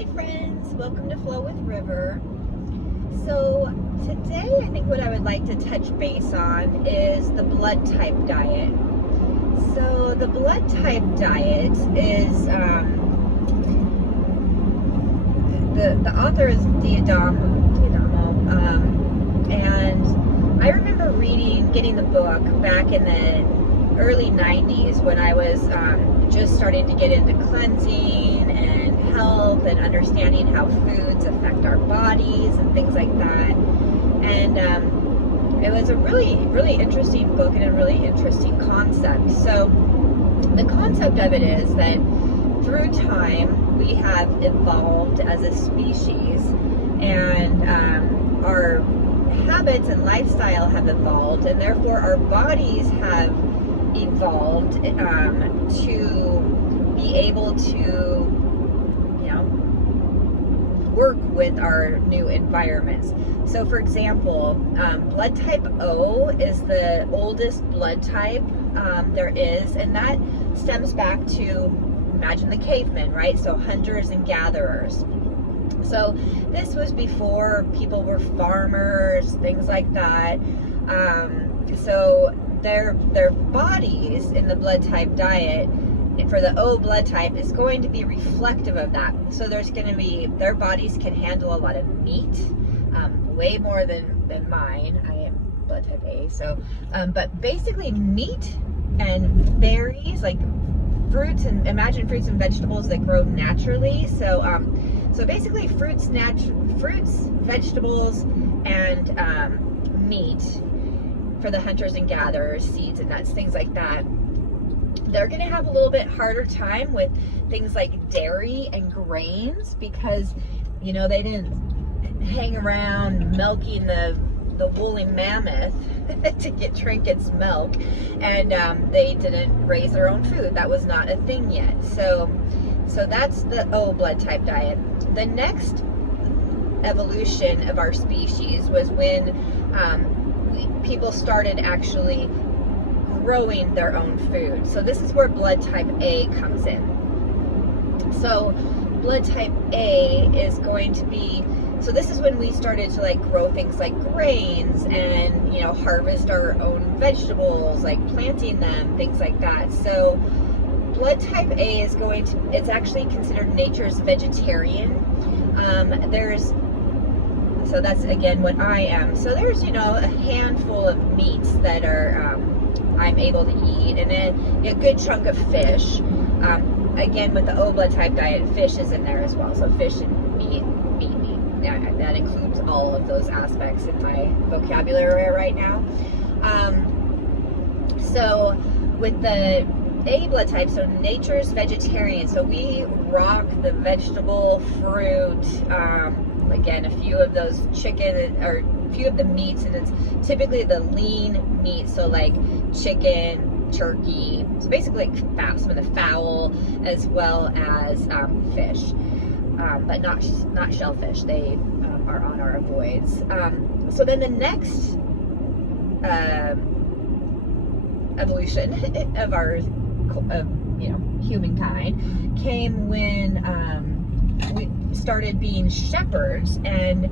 Hi friends, welcome to Flow with River. So today I think what I would like to touch base on is the blood type diet. So the blood type diet is, the author is D'Adamo, and I remember getting the book back in the early 90s when I was just starting to get into cleansing and health and understanding how foods affect our bodies and things like that. And it was a really, really interesting book and a really interesting concept. So the concept of it is that through time we have evolved as a species, and our habits and lifestyle have evolved, and therefore our bodies have evolved to be able to work with our new environments. So for example, blood type O is the oldest blood type there is, and that stems back to, imagine the cavemen, right? So hunters and gatherers. So this was before people were farmers, things like that. So their bodies in the blood type diet for the O blood type is going to be reflective of that. So there's going to be, their bodies can handle a lot of meat, way more than mine. I am blood type A. So, but basically meat and berries, like fruits, and imagine fruits and vegetables that grow naturally. So, so basically fruits, vegetables, and meat for the hunters and gatherers, seeds and nuts, things like that. They're going to have a little bit harder time with things like dairy and grains because, they didn't hang around milking the woolly mammoth to drink its milk, and they didn't raise their own food. That was not a thing yet. So that's the O blood type diet. The next evolution of our species was when people started actually growing their own food. So this is where blood type A comes in. So blood type A is going to be, so this is when we started to grow things like grains and harvest our own vegetables, like planting them, things like that. So blood type A is it's actually considered nature's vegetarian. So that's again what I am. So there's a handful of meats that are I'm able to eat, and then a good chunk of fish. Again, with the O blood type diet, fish is in there as well. So fish and meat. That includes all of those aspects in my vocabulary right now. So with the A blood type, so nature's vegetarian. So we rock the vegetable, fruit, again, a few of those chicken, or a few of the meats, and it's typically the lean meat. So like chicken, turkey, so basically some of the fowl, as well as fish, but not shellfish. They are on our avoids. So then the next evolution of our humankind came when we started being shepherds and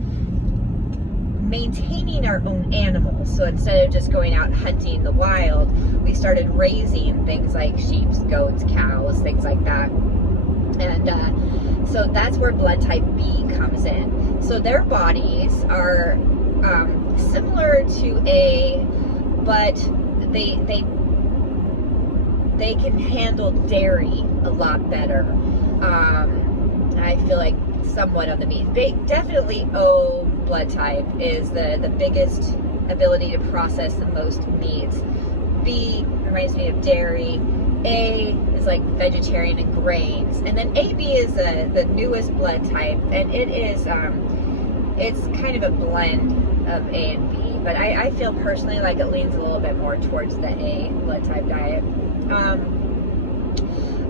maintaining our own animals. So instead of just going out hunting the wild, we started raising things like sheep, goats, cows, things like that. And so that's where blood type B comes in. So their bodies are similar to A, but they can handle dairy a lot better. I feel like somewhat of the meat. Definitely O blood type is the biggest ability to process the most meats. B reminds me of dairy. A is like vegetarian and grains. And then AB is the newest blood type, and it is it's kind of a blend of A and B, but I feel personally like it leans a little bit more towards the A blood type diet.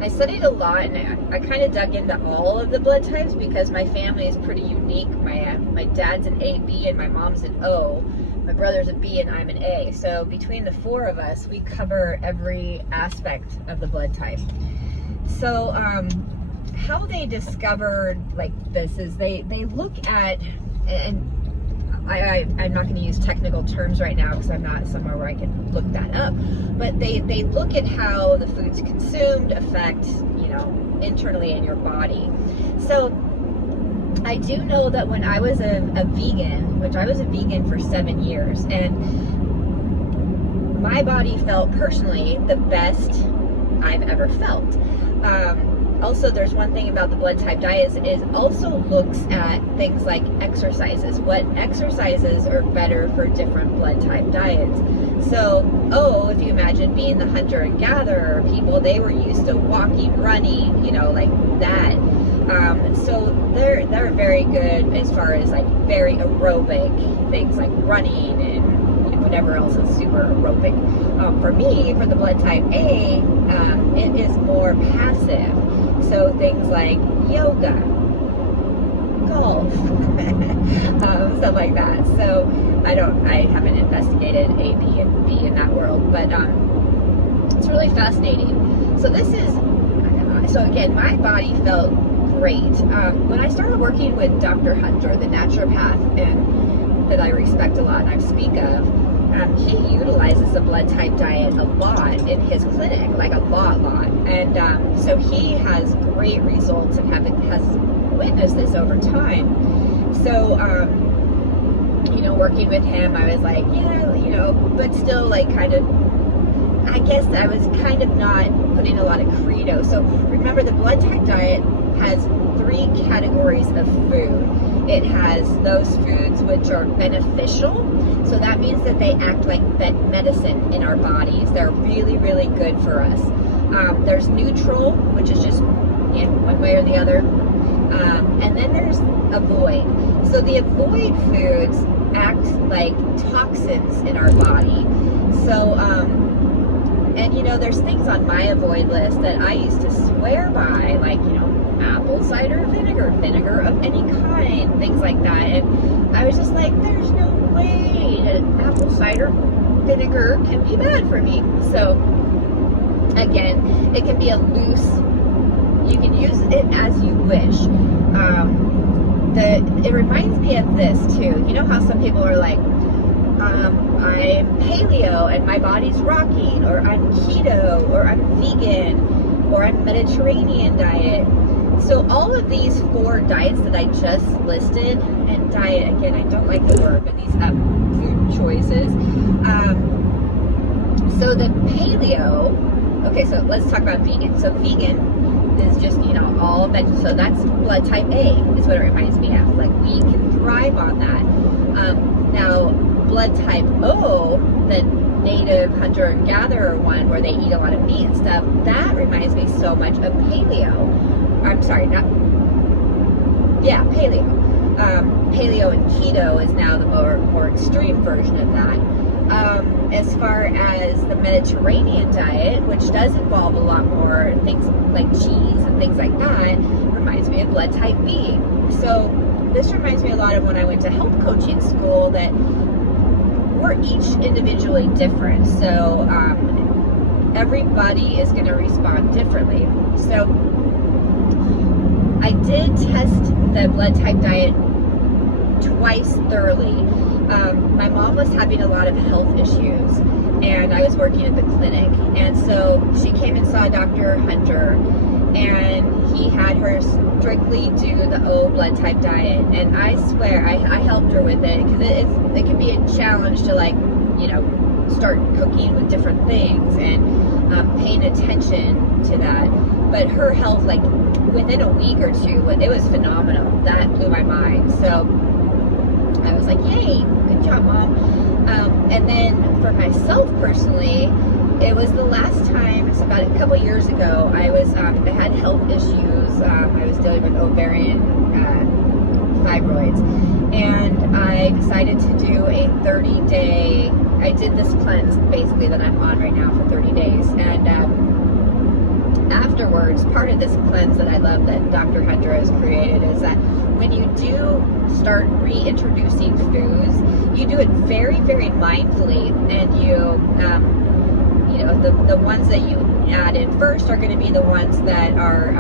I studied a lot, and I kind of dug into all of the blood types because my family is pretty unique. My dad's an AB and my mom's an O. My brother's a B and I'm an A. So between the four of us, we cover every aspect of the blood type. So how they discovered like this is they look at, and I'm not going to use technical terms right now because I'm not somewhere where I can look that up, but they look at how the foods consumed affect, internally in your body. So I do know that when I was a vegan, which I was a vegan for 7 years, and my body felt personally the best I've ever felt. Also, there's one thing about the blood type diet is also looks at things like exercises. What exercises are better for different blood type diets? So, if you imagine being the hunter and gatherer people, they were used to walking, running, like that. So they're very good as far as like very aerobic things like running and whatever else is super aerobic. For me, for the blood type A, it is more passive. So things like yoga, golf, stuff like that. So I haven't investigated A, B, and B in that world, but it's really fascinating. So so again, my body felt great. When I started working with Dr. Hunter, the naturopath, and that I respect a lot and I speak of, he utilizes the blood type diet a lot in his clinic, like a lot. And so he has great results and has witnessed this over time. So, working with him, I was like, but still like kind of, I guess I was kind of not putting a lot of credo. So remember, the blood type diet has 3 categories of food. It has those foods which are beneficial. So that means that they act like medicine in our bodies. They're really, really good for us. There's neutral, which is just one way or the other. And then there's avoid. So the avoid foods act like toxins in our body. So, there's things on my avoid list that I used to swear by, like, apple cider vinegar of any kind, things like that. And I was just like, there's no way that apple cider vinegar can be bad for me. So again, it can be a loose, you can use it as you wish. It reminds me of this too. You know how some people are like, I'm paleo and my body's rocking, or I'm keto, or I'm vegan, or I'm Mediterranean diet. So all of these 4 diets that I just listed, and diet, again, I don't like the word, but these food choices. So the paleo, okay, so let's talk about vegan. So vegan is just, all vegetables. So that's blood type A is what it reminds me of. Like, we can thrive on that. Now, blood type O, the native hunter and gatherer one where they eat a lot of meat and stuff, that reminds me so much of paleo. I'm sorry, paleo. Paleo and keto is now the more extreme version of that. As far as the Mediterranean diet, which does involve a lot more things like cheese and things like that, reminds me of blood type B. So this reminds me a lot of when I went to health coaching school, that we're each individually different. So everybody is going to respond differently. So I did test the blood type diet twice thoroughly. My mom was having a lot of health issues, and I was working at the clinic, and so she came and saw Dr. Hunter, and he had her strictly do the O blood type diet. And I swear I helped her with it, because it can be a challenge to, like, start cooking with different things and paying attention to that. But her health, like, within a week or 2, it was phenomenal. That blew my mind. So I was like, yay, good job, Mom. And then for myself personally, it was the last time, it's about a couple years ago, I had health issues. I was dealing with ovarian fibroids, and I decided to do a 30-day, I did this cleanse basically that I'm on right now for 30 days. And afterwards, part of this cleanse that I love that Dr. Hunter has created is that when you do start reintroducing foods, you do it very, very mindfully, and the ones that you add in first are going to be the ones that are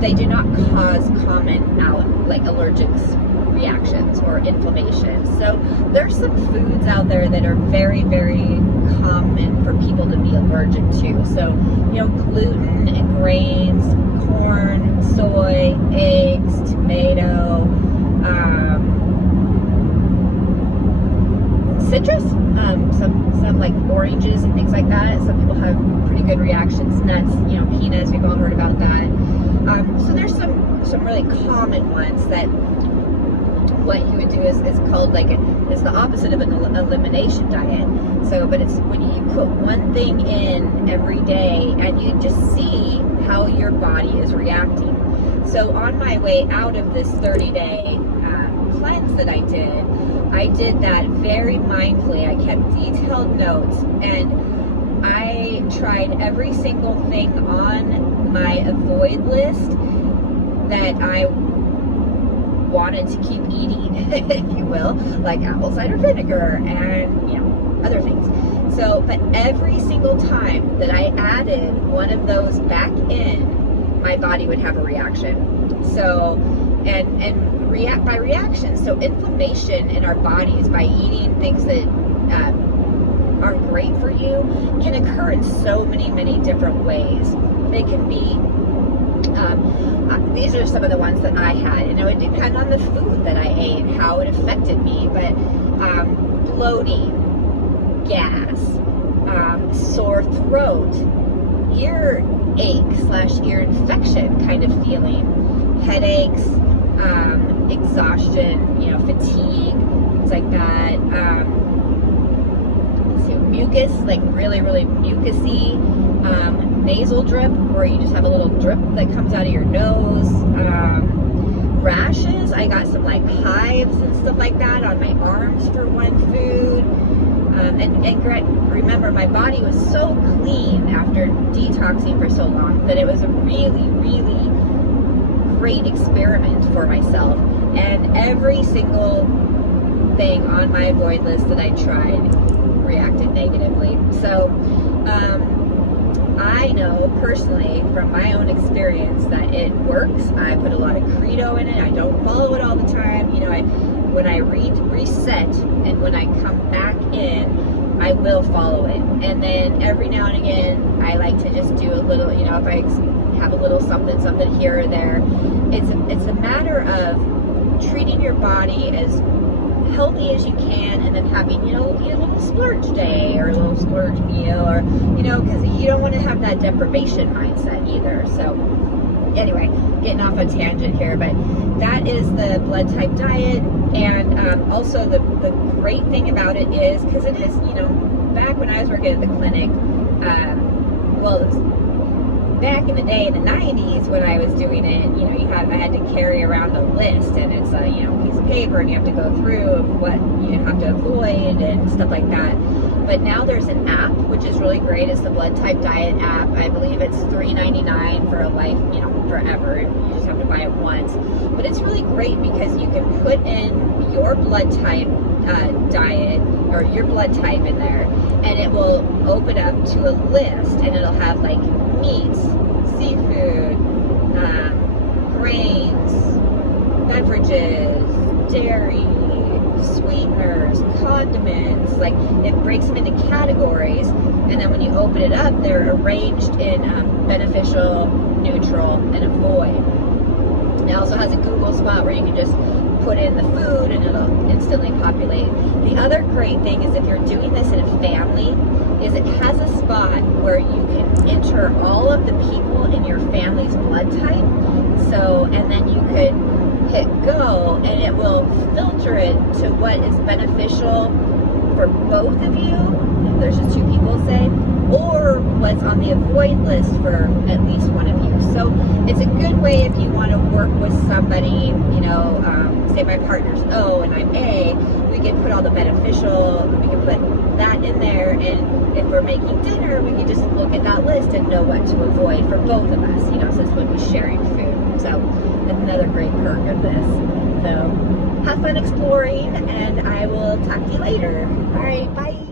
they do not cause common like allergic reactions or inflammation. So there's some foods out there that are very, very common for people to be allergic to. So, gluten and grains, corn, soy, eggs, tomato, citrus, some like oranges and things like that. Some people have pretty good reactions. Nuts, peanuts, we've all heard about that. So there's some really common ones that what you would do is called it's the opposite of an elimination diet. So, but it's when you put one thing in every day and you just see how your body is reacting. So on my way out of this 30-day cleanse that I did that very mindfully. I kept detailed notes, and I tried every single thing on my avoid list that I wanted to keep eating, if you will, like apple cider vinegar and other things. So, but every single time that I added one of those back in, my body would have a reaction. So, and react by reaction. So inflammation in our bodies by eating things that aren't great for you can occur in so many different ways. They can be these are some of the ones that I had, and it would depend on the food that I ate, how it affected me, but bloating, gas, sore throat, ear ache / ear infection kind of feeling, headaches, exhaustion, fatigue, things like that. Let's see, mucus, like really mucusy, nasal drip, where you just have a little drip that comes out of your nose. Rashes, I got some like hives and stuff like that on my arms for one food. And remember, my body was so clean after detoxing for so long that it was a really great experiment for myself. And every single thing on my avoid list that I tried reacted negatively. So I know personally from my own experience that it works. I put a lot of credo in it. I don't follow it all the time. When I reset and when I come back in, I will follow it. And then every now and again, I like to just do a little, if I have a little something here or there. It's a matter of treating your body as healthy as you can, and then having a little splurge day or a little splurge meal, or because you don't want to have that deprivation mindset either. So anyway, getting off a tangent here, but that is the blood type diet. And also the great thing about it is, because it is, back when I was working at the clinic, back in the day in the 90s when I was doing it, I had to carry around a list, and it's a piece of paper, and you have to go through of what you have to avoid and stuff like that. But now there's an app which is really great. It's the Blood Type Diet app. I believe it's $3.99 for a life, forever. You just have to buy it once. But it's really great because you can put in your blood type diet or your blood type in there, and it will open up to a list, and it'll have like meats, seafood, grains, beverages, dairy, sweeteners, condiments. Like, it breaks them into categories, and then when you open it up, they're arranged in beneficial, neutral, and avoid. It also has a Google spot where you can just put in the food and it'll instantly populate. The other great thing is if you're doing this in a family, is it has a spot where you can enter all of the people in your family's blood type. So, and then you could hit go, and it will filter it to what is beneficial for both of you, if there's just two people, say, or what's on the avoid list for at least one of you. So it's a good way if you want to work with somebody, say my partner's O and I'm A, we can put all the beneficial, we can put that in there, and if we're making dinner, we can just look at that list and know what to avoid for both of us, since we'll be sharing food. So that's another great perk of this. So have fun exploring, and I will talk to you later. All right, bye.